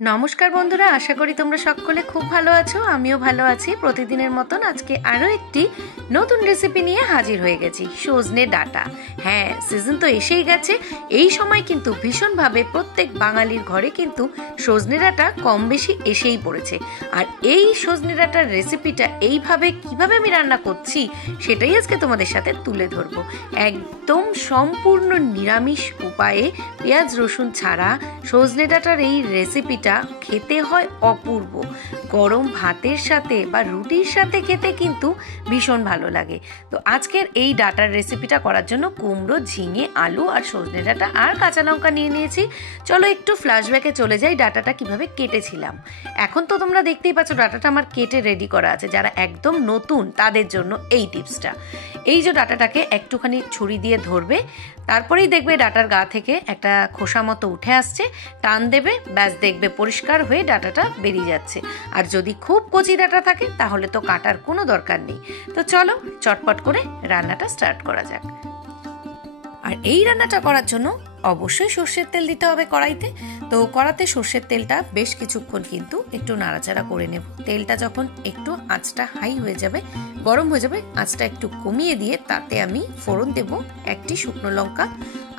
নমস্কার বন্ধুরা, আশা করি তোমরা সকলে খুব ভালো আছো। আমিও ভালো আছি। প্রতিদিনের মতন আজকে আরও একটি নতুন রেসিপি নিয়ে হাজির হয়ে গেছি, সজনে ডাঁটা। হ্যাঁ, সিজন তো এসেই গেছে। এই সময় কিন্তু ভীষণভাবে প্রত্যেক বাঙালির ঘরে কিন্তু সজনে ডাঁটা কম বেশি এসেই পড়েছে। আর এই সজনে ডাঁটার রেসিপিটা কিভাবে আমি রান্না করছি সেটাই আজকে তোমাদের সাথে তুলে ধরবো। একদম সম্পূর্ণ নিরামিষ উপায়ে, পেঁয়াজ রসুন ছাড়া সজনে ডাঁটার এই রেসিপিটা খেতে হয় অপূর্ব। গরম ভাতের সাথে বা রুটির সাথে খেতে কিন্তু ভীষণ ভালো লাগে। তো আজকের এই ডাঁটার রেসিপিটা করার জন্য কুমড়ো, ঝিঙে, আলু আর সজনে ডাঁটা আর কাঁচা লঙ্কা নিয়ে নিয়েছি। চলো একটু ফ্ল্যাশব্যাকে চলে যাই, ডাঁটাটা কিভাবে কেটেছিলাম। এখন তো তোমরা দেখতেই পাচ্ছ ডাঁটাটা আমার কেটে রেডি করা আছে। যারা একদম নতুন তাদের জন্য এই টিপসটা। এই যে ডাঁটাটাকে একটুখানি ছুরি দিয়ে ধরবে, তারপরেই দেখবে ডাঁটার গা থেকে একটা খোসা মতো উঠে আসছে, টান দেবে, ব্যাস দেখবে পরিষ্কার হয়ে ডাঁটাটা বেরিয়ে যাচ্ছে। আর যদি খুব কচি ডাঁটা থাকে তাহলে তো কাটার কোনো দরকার নেই। তো চলো চটপট করে রান্নাটা স্টার্ট করা যাক। আর এই রান্নাটা করার জন্য অবশ্যই সর্ষের তেল দিতে হবে কড়াইতে। তো কড়াতে সর্ষের তেলটা বেশ কিছুক্ষণ কিন্তু একটু নাড়াচাড়া করে নেব। তেলটা যখন একটু আঁচটা হাই হয়ে যাবে, গরম হয়ে যাবে, আঁচটা একটু কমিয়ে দিয়ে তাতে আমি ফোড়ন দেব একটি শুকনো লঙ্কা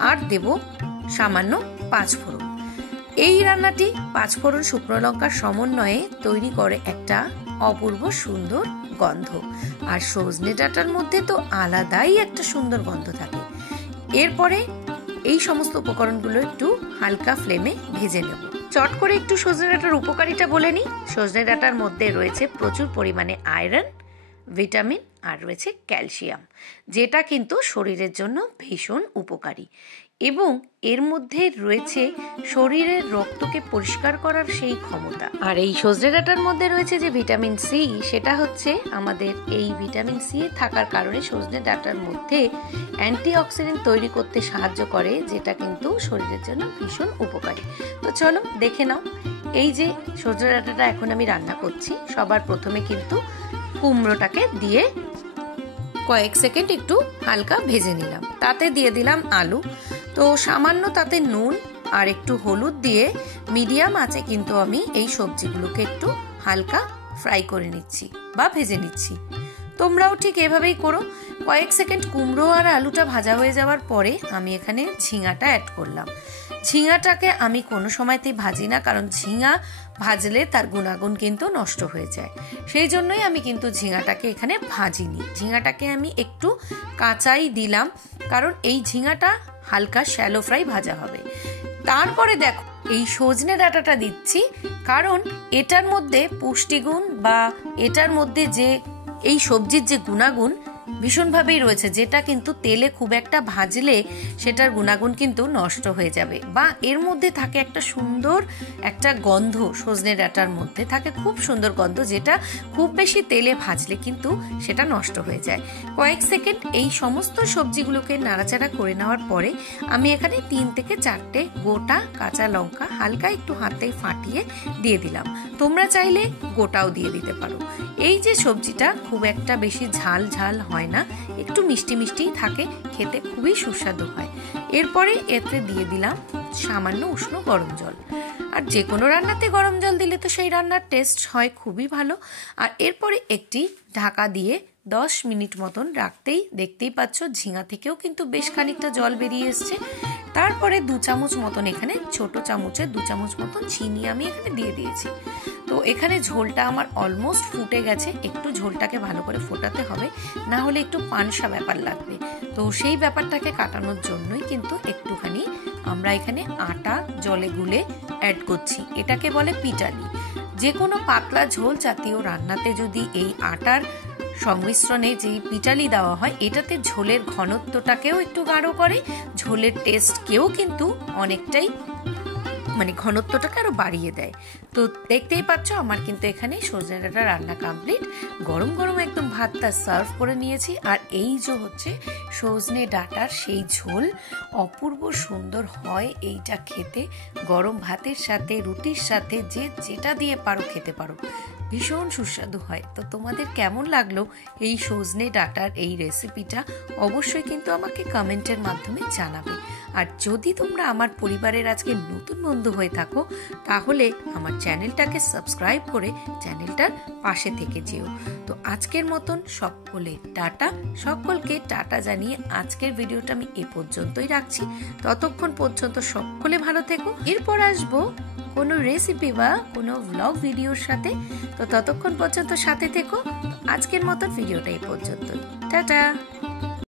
আর দেব সামান্য 5 ফোড়ন। এই রান্নাটি 5 ফোড়ন শুকনো লঙ্কার সমন্বয়ে তৈরি করে একটা অপূর্ব সুন্দর গন্ধ। আর সজনে ডাঁটার মধ্যে তো আলাদাই একটা সুন্দর গন্ধ থাকে। এরপরে এই সমস্ত উপকরণগুলো একটু হালকা ফ্লেমে ভেজে নেব। চট করে একটু সজনে ডাঁটার উপকারিতা বলে নিই। সজনে ডাঁটার মধ্যে রয়েছে প্রচুর পরিমাণে আয়রন, ভিটামিন আর রয়েছে ক্যালসিয়াম, যেটা কিন্তু শরীরের জন্য ভীষণ উপকারী। এবং এর মধ্যে রয়েছে শরীরের রক্তকে পরিষ্কার করার সেই ক্ষমতা। আর এই সজনে ডাঁটার মধ্যে রয়েছে যে ভিটামিন সি, সেটা হচ্ছে আমাদের এই ভিটামিন সি থাকার কারণে সজনে ডাঁটার মধ্যে অ্যান্টিঅক্সিডেন্ট তৈরি করতে সাহায্য করে, যেটা কিন্তু শরীরের জন্য ভীষণ উপকারী। তো চলো দেখে নাও। এই যে সজনে ডাঁটাটা এখন আমি রান্না করছি, সবার প্রথমে কিন্তু কুমড়োটাকে দিয়ে কয়েক সেকেন্ড একটু হালকা ভেজে নিলাম। তাতে দিয়ে দিলাম আলু। তো সামান্য তাতে নুন আর একটু হলুদ দিয়ে মিডিয়াম আঁচে কিন্তু আমি এই সবজিগুলোকে একটু হালকা ফ্রাই করে নিচ্ছি বা ভেজে নিচ্ছি। তোমরাও ঠিক এভাবেই করো। কয়েক সেকেন্ড কুমড়ো আর আলুটা ভাজা হয়ে যাওয়ার পরে আমি এখানে ঝিঙাটা অ্যাড করলাম। ঝিঙাটাকে আমি কোনো সময়তেই ভাজি না, কারণ ঝিঙা ভাজলে তার গুণাগুণ কিন্তু নষ্ট হয়ে যায়। সেই জন্যই আমি কিন্তু ঝিঙাটাকে এখানে ভাজিনি। ঝিঙাটাকে আমি একটু কাঁচাই দিলাম, কারণ এই ঝিঙাটা হালকা শ্যালো ফ্রাই ভাজা হবে। তারপরে দেখো এই সজনে ডাঁটাটা দিচ্ছি, কারণ এটার মধ্যে পুষ্টিগুণ বা এটার মধ্যে যে এই সবজির যে গুণাগুণ ভীষণভাবেই রয়েছে, যেটা কিন্তু তেলে খুব একটা ভাজলে সেটার গুণাগুণ কিন্তু নষ্ট হয়ে যাবে। বা এর মধ্যে থাকে একটা সুন্দর একটা গন্ধ, সজনে ডাঁটার মধ্যে থাকে খুব সুন্দর গন্ধ, যেটা খুব বেশি তেলে ভাজলে কিন্তু সেটা নষ্ট হয়ে যায়। কয়েক সেকেন্ড এই সমস্ত সবজিগুলোকে নাড়াচাড়া করে নেওয়ার পরে আমি এখানে 3 থেকে 4টে গোটা কাঁচা লঙ্কা হালকা একটু হাতে ফাটিয়ে দিয়ে দিলাম। তোমরা চাইলে গোটাও দিয়ে দিতে পারো। এই যে সবজিটা খুব একটা বেশি ঝাল ঝাল হয় না, একটু মিষ্টি মিষ্টিই থাকে, খেতে খুবই সুস্বাদু হয়। এরপরে এতে দিয়ে দিলাম সামান্য উষ্ণ গরম জল। আর যে কোনো রান্নাতে গরম জল দিলে তো সেই রান্নার টেস্ট হয় খুবই ভালো। আর এরপরে একটি ঢাকা দিয়ে 10 মিনিট মতন রাখতেই দেখতেই পাচ্ছ ঝিঙা থেকেও কিন্তু বেশ খানিকটা জল বেরিয়ে এসছে। তারপরে 2 চামচ মতন, এখানে ছোট চামচে 2 চামচ মতন চিনি আমি এখানে দিয়ে দিয়েছি। তো এখানে ঝোলটা আমার অলমোস্ট ফুটে গেছে। একটু ঝোলটাকে ভালো করে ফোটাতে হবে, না হলে একটু পানসা ব্যাপার লাগবে। তো সেই ব্যাপারটাকে কাটানোর জন্যই কিন্তু একটুখানি আমরা এখানে আটা জলে গুলে অ্যাড করছি। এটাকে বলে পিটালি। যে কোনো পাতলা ঝোল জাতীয় রান্নাতে যদি এই আটার সংমিশ্রণে যে পিটালি দেওয়া হয়, এটাতে ঝোলের ঘনত্বটাকেও একটু গাঢ় করে, ঝোলের টেস্টকেও কিন্তু অনেকটাই ঘনত্বটাকে আরো বাড়িয়ে দেয়। তো দেখতেই পাচ্ছ আমার কিন্তু এখানে সজনে ডাঁটা রান্না কমপ্লিট। গরম গরম একদম ভাতটা সার্ভ করে নিয়েছি। আর এই যে হচ্ছে সজনে ডাঁটার সেই ঝোল, অপূর্ব সুন্দর হয় এইটা খেতে। গরম ভাতের সাথে, রুটির সাথে, যে যেটা দিয়ে পারো খেতে পারো। ভীষণ সুস্বাদু হয়। তো তোমাদের কেমন লাগলো এই সজনে ডাঁটার এই রেসিপিটা অবশ্যই কিন্তু আমাকে কমেন্টের মাধ্যমে জানাবে। আর যদি তোমরা আমার পরিবারের আজকে নতুন বন্ধু হয়ে থাকো তাহলে আমার চ্যানেলটাকে সাবস্ক্রাইব করে চ্যানেলটার পাশে থেকে যেও। তো আজকের মতন সকলকে টাটা জানিয়ে আজকের ভিডিওটা আমি এ পর্যন্তই রাখছি। ততক্ষণ পর্যন্ত সকলে ভালো থেকো। এরপর আসবো কোনো রেসিপি বা কোনো ব্লগ ভিডিওর সাথে। তো ততক্ষণ পর্যন্ত সাথে থেকো। আজকের মতন ভিডিওটা এই পর্যন্তই। টাটা।